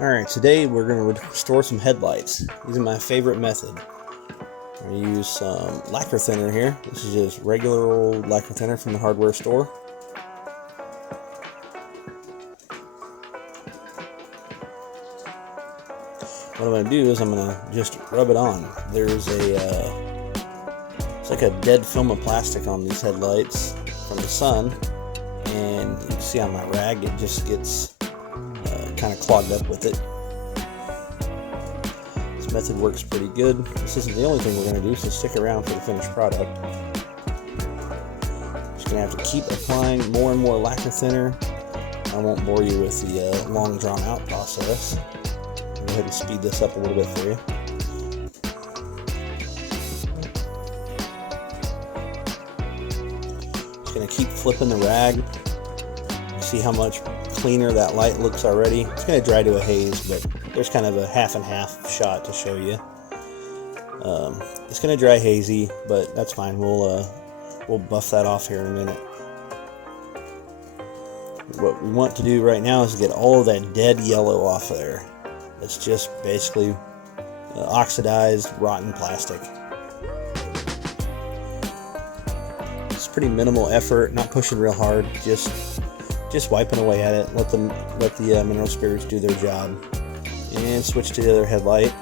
Alright, today we're going to restore some headlights using my favorite method. I'm going to use some lacquer thinner here. This is just regular old lacquer thinner from the hardware store. What I'm going to do is I'm going to just rub it on. There's it's like a dead film of plastic on these headlights from the sun, and you can see on my rag it just gets kind of clogged up with it. This method works pretty good. This isn't the only thing we're going to do, so stick around for the finished product. Just going to have to keep applying more and more lacquer thinner. I won't bore you with the long drawn out process. I'll go ahead and speed this up a little bit for you. Just going to keep flipping the rag. See how much cleaner that light looks already. It's going to dry to a haze, but there's kind of a half and half shot to show you. It's going to dry hazy, but that's fine. We'll buff that off here in a minute. What we want to do right now is get all of that dead yellow off of there. It's just basically oxidized, rotten plastic. It's pretty minimal effort, not pushing real hard, just wiping away at it. Let the mineral spirits do their job, and switch to the other headlight.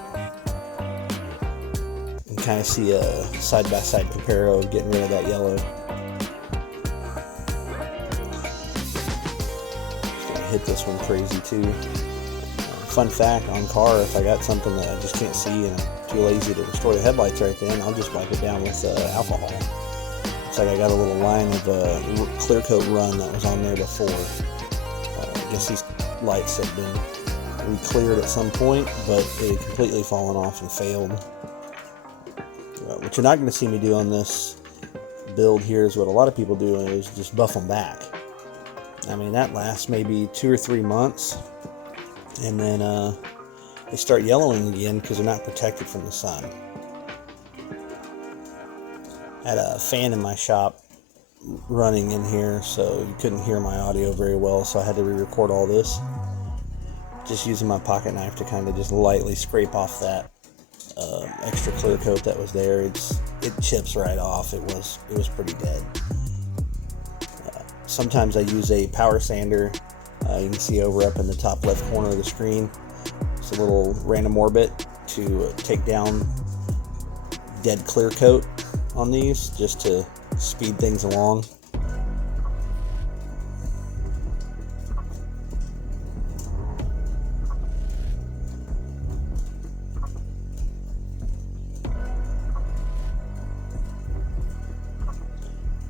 And kind of see a side-by-side comparo of getting rid of that yellow. Just gonna hit this one crazy too. Fun fact on car: if I got something that I just can't see and I'm too lazy to restore the headlights right then, I'll just wipe it down with alcohol. Looks like I got a little line of clear coat run that was on there before. I guess these lights have been re-cleared at some point, but they had completely fallen off and failed. What you're not going to see me do on this build here is what a lot of people do, is just buff them back. I mean, that lasts maybe 2 or 3 months, and then they start yellowing again because they're not protected from the sun. I had a fan in my shop running in here, so you couldn't hear my audio very well, so I had to re-record all this. Just using my pocket knife to kind of just lightly scrape off that extra clear coat that was there. It chips right off. It was pretty dead. Sometimes I use a power sander. You can see over up in the top left corner of the screen. It's a little random orbit to take down dead clear coat on these, just to speed things along.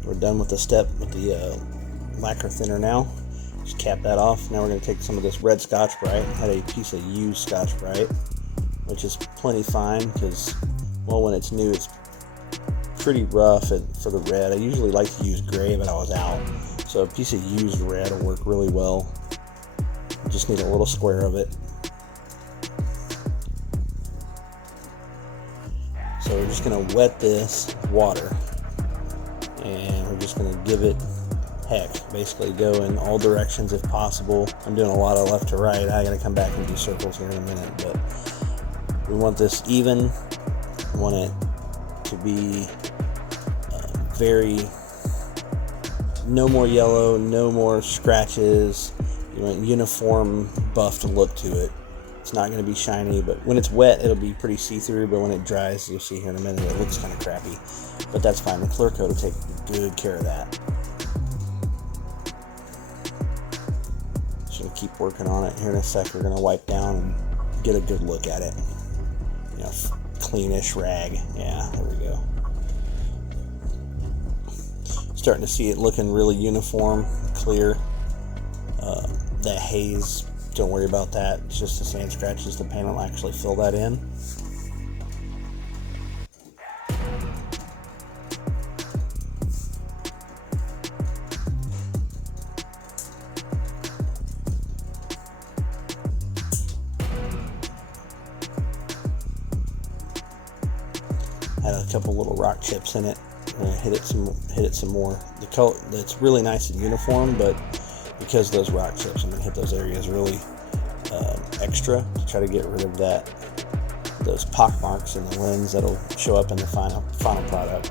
We're done with the step with the lacquer thinner now. Just cap that off. Now we're going to take some of this red Scotch-Brite. I had a piece of used Scotch-Brite, which is plenty fine because, well, when it's new, it's pretty rough for the red. I usually like to use gray, but I was out, so a piece of used red will work really well. Just need a little square of it. So we're just going to wet this with water, and we're just going to give it heck, basically go in all directions if possible. I'm doing a lot of left to right. I gotta come back and do circles here in a minute, but we want this even. We want it to be no more yellow, no more scratches. You want uniform buffed look to it. It's not going to be shiny, but when it's wet it'll be pretty see-through, but when it dries, you'll see here in a minute, it looks kind of crappy, but that's fine. The clear coat will take good care of that. Just going to keep working on it. Here in a sec we're going to wipe down and get a good look at it. You know, cleanish rag. Yeah, there we go. Starting to see it looking really uniform, clear. That haze, don't worry about that. It's just the sand scratches. The paint will actually fill that in. Had a couple little rock chips in it. Hit it some more. The color, it's really nice and uniform, but because of those rock chips, I'm gonna hit those areas really extra to try to get rid of those pock marks in the lens that'll show up in the final product.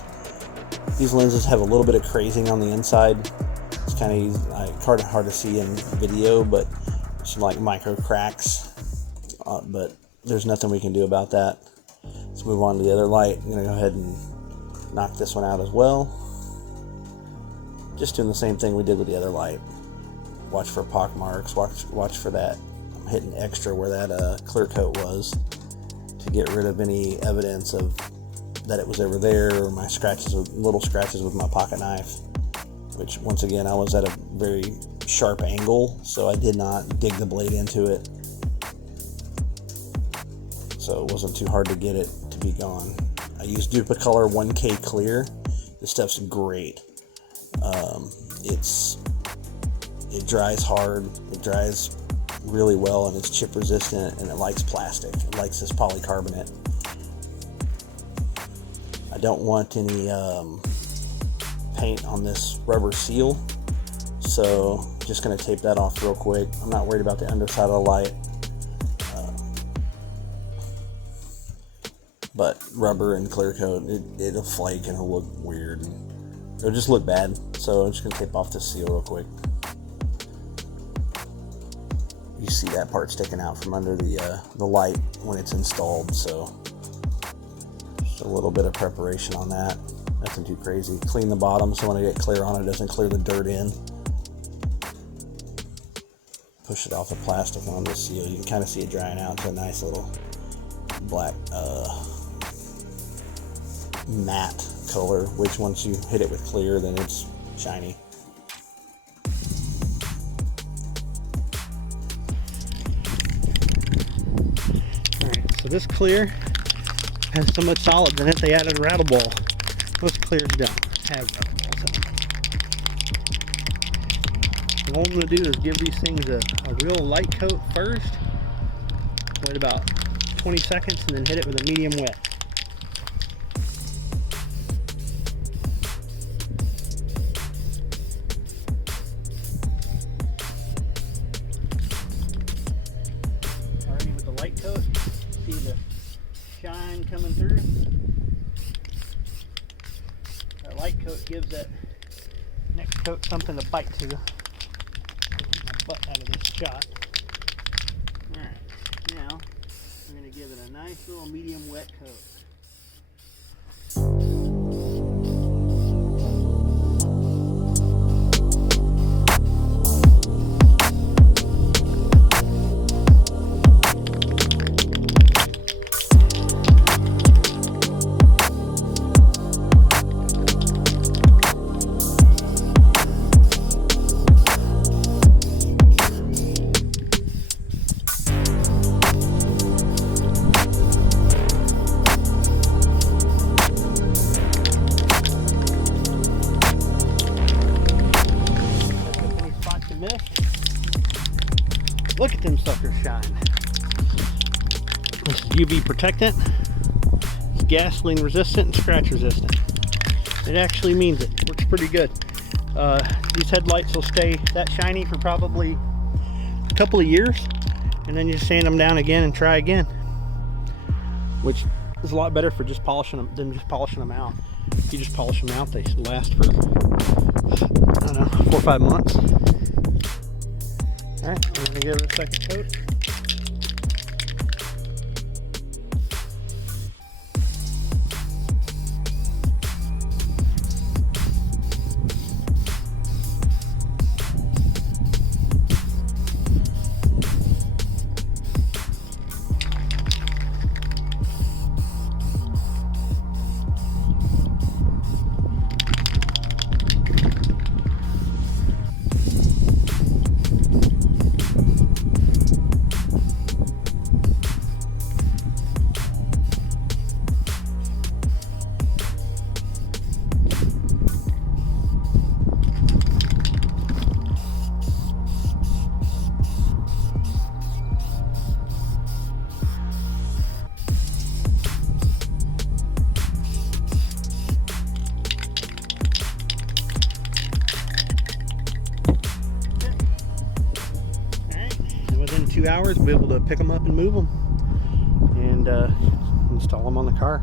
These lenses have a little bit of crazing on the inside. It's kind of hard to see in video, but some like micro cracks. But there's nothing we can do about that. Let's move on to the other light. I'm gonna go ahead and knock this one out as well. Just doing the same thing we did with the other light. Watch for pock marks. Watch for that. I'm hitting extra where that clear coat was to get rid of any evidence of that it was over there, or my little scratches with my pocket knife, which once again I was at a very sharp angle, so I did not dig the blade into it, so it wasn't too hard to get it to be gone. I used Duplicolor 1K clear. This stuff's great. It dries hard, it dries really well, and it's chip resistant, and it likes plastic. It likes this polycarbonate. I don't want any paint on this rubber seal, so just going to tape that off real quick. I'm not worried about the underside of the light, but rubber and clear coat, it'll flake and it'll look weird. It'll just look bad, so I'm just going to tape off the seal real quick. You see that part sticking out from under the light when it's installed, so just a little bit of preparation on that. Nothing too crazy. Clean the bottom so when I get clear on it, doesn't clear the dirt in. Push it off the plastic on the seal. You can kind of see it drying out to a nice little black matte color, which once you hit it with clear, then it's shiny. So this clear has so much solid in it, they added a rattle ball. Most clears don't have rattle balls in. All I'm going to do is give these things a real light coat first. Wait about 20 seconds and then hit it with a medium wet. Already with the light coat, see the shine coming through. That light coat gives that next coat something to bite to. Get my butt out of this shot. Alright, now we're going to give it a nice little medium wet coat. Look at them suckers shine. This is UV protectant. It's gasoline resistant and scratch resistant. It actually means it. Works pretty good. These headlights will stay that shiny for probably a couple of years, and then you just sand them down again and try again, which is a lot better for just polishing them than just polishing them out. If you just polish them out, they last for, I don't know, 4 or 5 months. Alright, I'm going to give it a second coat. 2 hours, we'll be able to pick them up and move them and install them on the car.